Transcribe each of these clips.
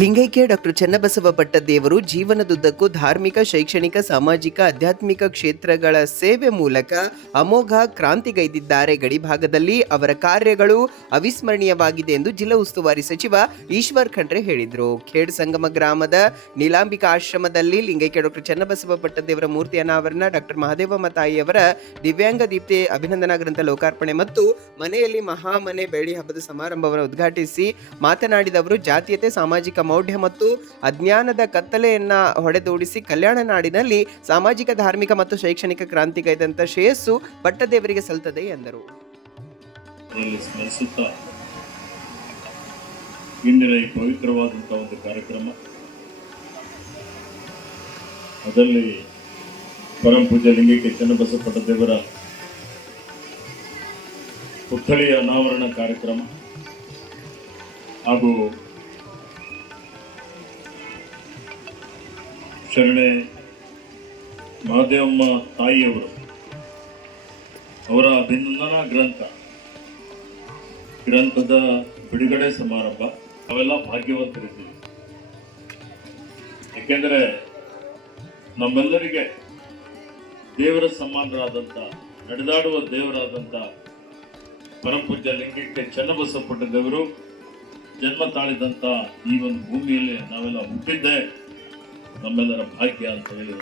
ಲಿಂಗೈಕ್ಯ ಡಾಕ್ಟರ್ ಚನ್ನಬಸವ ಪಟ್ಟದೇವರು ಜೀವನದುದ್ದಕ್ಕೂ ಧಾರ್ಮಿಕ, ಶೈಕ್ಷಣಿಕ, ಸಾಮಾಜಿಕ, ಆಧ್ಯಾತ್ಮಿಕ ಕ್ಷೇತ್ರಗಳ ಸೇವೆ ಮೂಲಕ ಅಮೋಘ ಕ್ರಾಂತಿಗೈದಿದ್ದಾರೆ. ಗಡಿಭಾಗದಲ್ಲಿ ಅವರ ಕಾರ್ಯಗಳು ಅವಿಸ್ಮರಣೀಯವಾಗಿದೆ ಎಂದು ಜಿಲ್ಲಾ ಉಸ್ತುವಾರಿ ಸಚಿವ ಈಶ್ವರ್ ಖಂಡ್ರೆ ಹೇಳಿದರು. ಖೇಡ್ ಸಂಗಮ ಗ್ರಾಮದ ನೀಲಾಂಬಿಕಾ ಆಶ್ರಮದಲ್ಲಿ ಲಿಂಗೈಕ್ಯ ಡಾಕ್ಟರ್ ಚನ್ನಬಸವ ಪಟ್ಟದೇವರ ಮೂರ್ತಿ ಅನಾವರಣ, ಡಾಕ್ಟರ್ ಮಹಾದೇವಮ್ಮ ತಾಯಿಯವರ ದಿವ್ಯಾಂಗ ದೀಪ್ತಿ ಅಭಿನಂದನಾ ಗ್ರಂಥ ಲೋಕಾರ್ಪಣೆ ಮತ್ತು ಮನೆಯಲ್ಲಿ ಮಹಾಮನೆ ಬೆಳ್ಳಿ ಹಬ್ಬದ ಸಮಾರಂಭವನ್ನು ಉದ್ಘಾಟಿಸಿ ಮಾತನಾಡಿದ ಅವರು, ಜಾತೀಯತೆ, ಸಾಮಾಜಿಕ ಮೌಢ್ಯ ಮತ್ತು ಅಜ್ಞಾನದ ಕತ್ತಲೆಯನ್ನ ಹೊಡೆದೋಡಿಸಿ ಕಲ್ಯಾಣ ನಾಡಿನಲ್ಲಿ ಸಾಮಾಜಿಕ, ಧಾರ್ಮಿಕ ಮತ್ತು ಶೈಕ್ಷಣಿಕ ಕ್ರಾಂತಿಗೈದಂತ ಶ್ರೇಯಸ್ಸು ಪಟ್ಟದೇವರಿಗೆ ಸಲ್ತದೆ ಎಂದರು. ಇಂದಿನ ಈ ಪವಿತ್ರವಾದಂತಹ ಒಂದು ಕಾರ್ಯಕ್ರಮ, ಅದರಲ್ಲಿ ಪರಮ ಪೂಜ್ಯ ಲಿಂಗೈಕ್ಯ ಚನ್ನಬಸವ ಪಟ್ಟದೇವರ ಪುತ್ಥಳಿಯ ಅನಾವರಣ ಕಾರ್ಯಕ್ರಮ ಹಾಗೂ ಶರಣೆ ಮಹಾದೇವಮ್ಮ ತಾಯಿಯವರು ಅವರ ಅಭಿನಂದನಾ ಗ್ರಂಥದ ಬಿಡುಗಡೆ ಸಮಾರಂಭ, ಅವೆಲ್ಲ ಭಾಗ್ಯವಂತರಿದ್ದೀವಿ. ಏಕೆಂದರೆ ನಮ್ಮೆಲ್ಲರಿಗೆ ದೇವರ ಸಮಾನರಾದಂಥ, ನಡೆದಾಡುವ ದೇವರಾದಂಥ ಪರಮಪೂಜ್ಯ ಲಿಂಗೈಕ್ಯ ಚನ್ನಬಸವ ಪಟ್ಟದೇವರು ಜನ್ಮ ತಾಳಿದಂಥ ಈ ಒಂದು ಭೂಮಿಯಲ್ಲಿ ನಾವೆಲ್ಲ ಹುಟ್ಟಿದ್ದೇ ನಮ್ಮೆಲ್ಲರ ಭಾಗ್ಯ ಅಂತ ಹೇಳಿ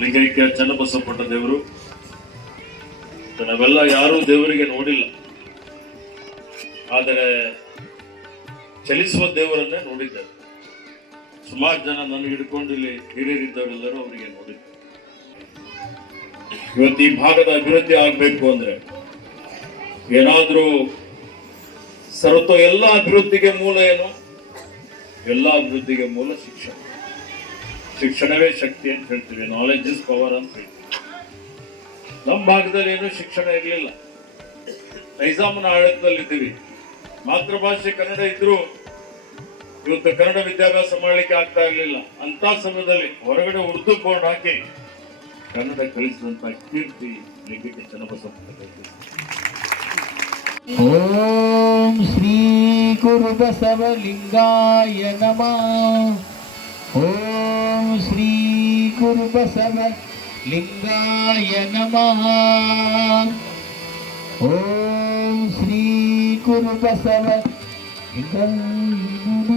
ಲಿಂಗೈಕ್ಯ ಚನ್ನಬಸವ ಪಟ್ಟದೇವರು ನಾವೆಲ್ಲ ಯಾರೂ ದೇವರಿಗೆ ನೋಡಿಲ್ಲ, ಆದರೆ ಚಲಿಸುವ ದೇವರನ್ನೇ ನೋಡಿದ್ದಾರೆ. ಸುಮಾರು ಜನ ನನಗೆ ಹಿಡ್ಕೊಂಡು ಇಲ್ಲಿ ಹಿರಿಯರಿದ್ದವರೆಲ್ಲರೂ ಅವರಿಗೆ ನೋಡಿದ್ದಾರೆ. ಇವತ್ತು ಈ ಭಾಗದ ಅಭಿವೃದ್ಧಿ ಆಗಬೇಕು ಅಂದ್ರೆ ಏನಾದರೂ ಸರ್ವತೋ ಎಲ್ಲ ಅಭಿವೃದ್ಧಿಗೆ ಮೂಲ ಏನು? ಎಲ್ಲ ಅಭಿವೃದ್ಧಿಗೆ ಮೂಲ ಶಿಕ್ಷಣ. ಶಿಕ್ಷಣವೇ ಶಕ್ತಿ ಅಂತ ಹೇಳ್ತೀವಿ, ನಾಲೆಜ್ ಇಸ್ ಪವರ್ ಅಂತ ಹೇಳ್ತೀವಿ. ನಮ್ಮ ಭಾಗದಲ್ಲಿ ಏನೂ ಶಿಕ್ಷಣ ಇರಲಿಲ್ಲ. ನೈಜಾಮನ ಆಡಳಿತದಲ್ಲಿದ್ದೀವಿ. ಮಾತೃಭಾಷೆ ಕನ್ನಡ ಇದ್ರೂ ಇವತ್ತು ಕನ್ನಡ ವಿದ್ಯಾಭ್ಯಾಸ ಮಾಡಲಿಕ್ಕೆ ಆಗ್ತಾ ಇರಲಿಲ್ಲ. ಅಂತ ಸಮಯದಲ್ಲಿ ಹೊರಗಡೆ ಉರ್ದು ಬೋರ್ಡ್ ಹಾಕಿ ಕನ್ನಡ ಕಲಿಸಿದಂತ ಕೀರ್ತಿ ಲಿಂಗೈಕ್ಯ ಚನ್ನಬಸವ ಪಟ್ಟದೇವರು. ಓಂ ಶ್ರೀ ಗುರು ಬಸವಲಿಂಗಾಯ ನಮಃ. ಓಂ ಶ್ರೀ ಗುರು ಬಸವಲಿಂಗಾಯ ನಮಃ. ಓಂ ಶ್ರೀ ಗುರು ಬಸವಲಿಂಗಾಯ ನಮಃ.